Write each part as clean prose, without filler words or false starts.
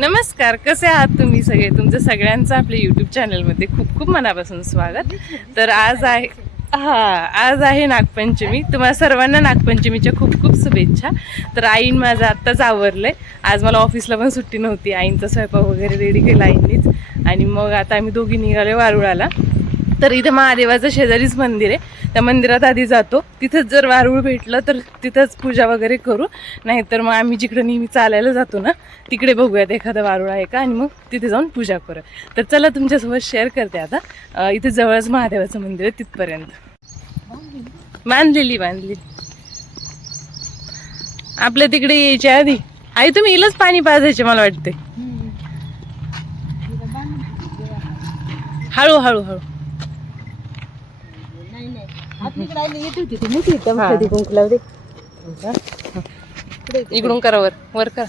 नमस्कार, कसे आहात तुम्ही सगळे? तुमचं सगळ्यांचं आपल्या यूट्यूब चॅनलमध्ये खूप खूप मनापासून स्वागत. तर आज आहे नागपंचमी. तुम्हाला सर्वांना नागपंचमीच्या खूप खूप शुभेच्छा. तर आईन माझं आत्ताच आवरलंय. आज मला ऑफिसला पण सुट्टी नव्हती. आईंचा स्वयंपाक वगैरे रेडी केला आईंनीच. आणि मग आता आम्ही दोघी निघालो वारुळाला. तर इथं महादेवाचं शेजारीच मंदिर आहे. त्या मंदिरात आधी जातो. तिथंच जर वारुळ भेटलं तर तिथंच पूजा वगैरे करू. नाहीतर मग आम्ही जिकडे नेहमी चालायला जातो ना, तिकडे बघूयात एखादा वारुळ आहे का, आणि मग तिथे जाऊन पूजा करू. तर चला तुमच्यासोबत शेअर करते आता. इथे जवळच महादेवाचं मंदिर आहे, तिथपर्यंत बांधलेली आपल्या तिकडे यायच्या आधी. आई तुम्ही इलाच पाणी पाजायचे मला वाटते. हळू इकडून करा, वर करा.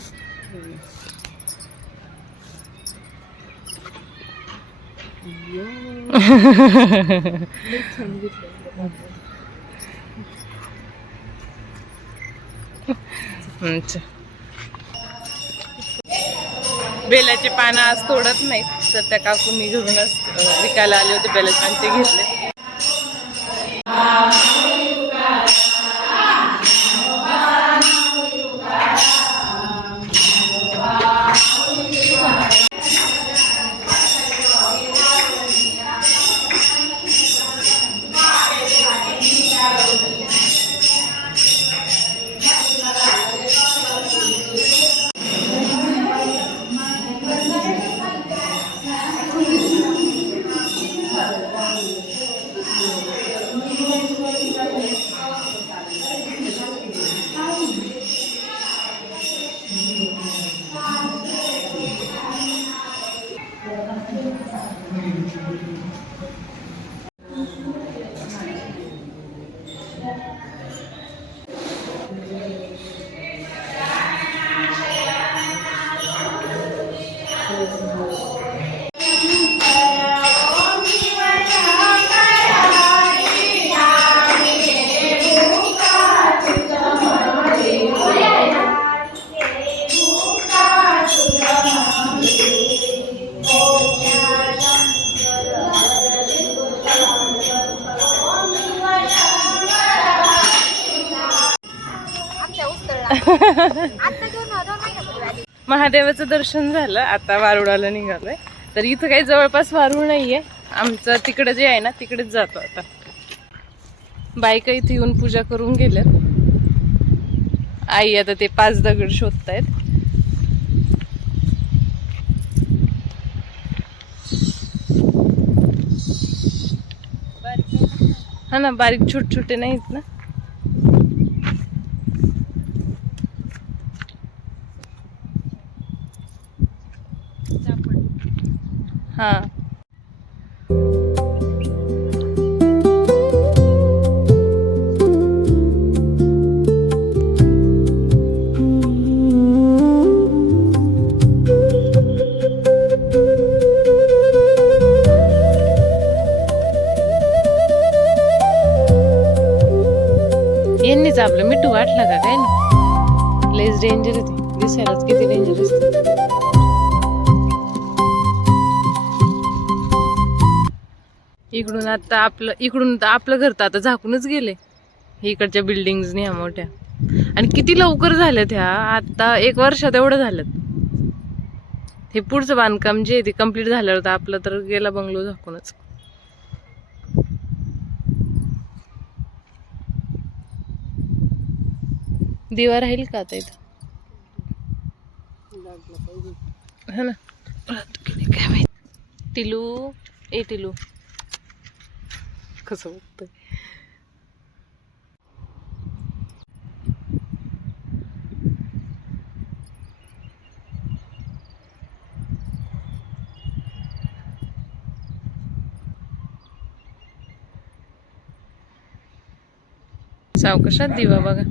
बेलाचे पानं आज तोडत नाहीत, तर त्या काकूंनी घेऊनच विकायला आले होते बेलाचे पान, ते घेतले. महादेवाचं दर्शन झालं. आता वारुळाला निघालोय. तर इथं काही जवळपास वारुळ नाहीये. आमचं तिकडे जे आहे ना, तिकडेच जातो आता. बायका इथे येऊन पूजा करून गेल्यात. आई आता ते 5 दगड शोधतायत. हा ना, बारीक छोटे नाहीत ना. हा, यांनीच आपलं मिठू वाटला का काय ना. लेस डेंजर आहे ते, दिसायलाच किती डेंजर असते. इकडून तर आपलं घर तर आता झाकूनच गेले. इकडच्या बिल्डिंग्स ह्या मोठ्या, आणि किती लवकर झाल्यात ह्या. आता 1 वर्षात एवढं झालं. हे पुढचं बांधकाम जे ते कम्प्लीट झालं होतं, आपलं तर गेला बंगलो झाकूनच. दिवा राहील का आता इथं? हा ना, काय माहित. टिलू कसं बघतोय. सावकाशात दिवा बघा.